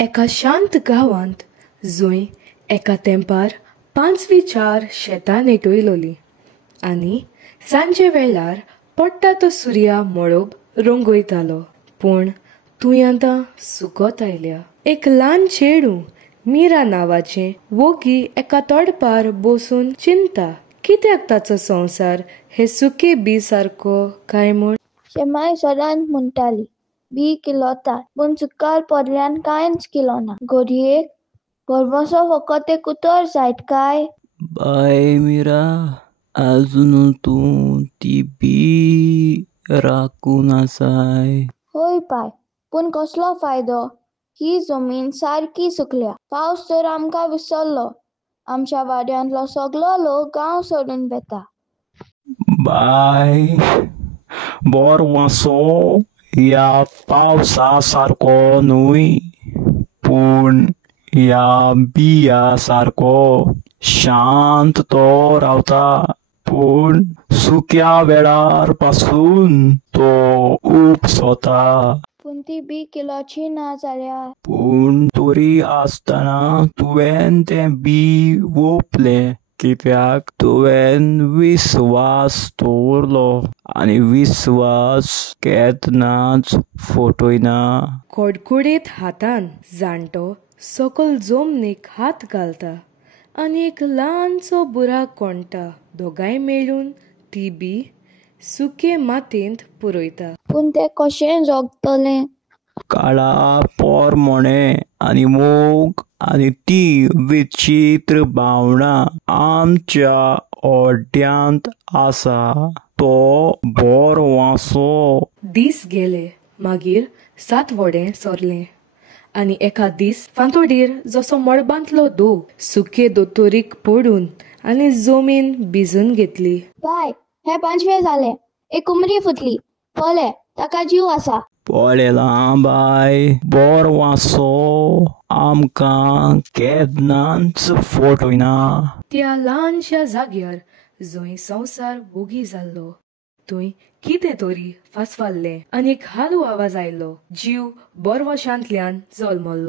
एका शांत गांवांत जंय एका तेंपार 5-4 शेतां नेटयलोलीं आनी सांजे वेळार पडटा तो सुर्या मळब रंगयतालो. पूण थंय आतां सुकत आयल्या. एक ल्हान चेडूं मीरा नांवाचें वोगी एका तोडपार बसून चिंता कित्याक ताचो संवसार हे सुके बी सारको काय म्हूण. शेमाय सदांच म्हणटाली बी किलोतात पूण सुकाल पडल्यान कांयच किलोना. घडयेक गोरवांचो फकत एक उतर जायत काय. बाय मीरा, आजून तूं ती बी राखून आसाय. होय पाय, पूण कसलो फायदो. ही जमीन सारकी सुकल्या. पावस तर आमकां विसरलो. आमच्या वाड्यांतलो सगळो लोक गांव सोडून वेता. बाय, बोरवांचो ह्या पावसा सारको न्हय, पूण ह्या बिया सारको शांत तो रावता. पूण सुक्या वेळार पासून तो उपसता. पूण ती बी किलोची ना जाल्यार. पूण तरी आसतना तुवें तें बी वोपलें कित्याक तुवें विस्वास दवरलो आनी विस्वास केन्नाच फटयना. कडकुडीत हातान जाणटो सकल जमनीक हात घालता आनी एक ल्हानसो बुराक कोणटा. दोगांय मेळून ती बी सुके मातयेंत पुरयता. पूण तें कशें जगतलें. काळा पोरमोणे आनी मोग आनी ती विचित्र भावना आमच्या ओड्यांत आसा. तो बोरवांचो. दीस गेले. मागीर 7 वडें सरलें आनी एका दीस फांतोडेर जसो मळबांतलो दोग सुके दोतोरीक पडून आनी जमीन भिजून घेतली. बाय, हे 5वें जालें. एक कुमरी फुटली. पळय, ताका जीव आसा. पळयलां बाय, बोरवांचो आमकां केन्नाच फटयना. त्या ल्हानशा जाग्यार जंय संवसार वोगी जाल्लो थंय कितें तरी फासवाल्लें आनी एक हालू आवाज आयलो. जीव बोरवशांतल्यान जल्मल्लो.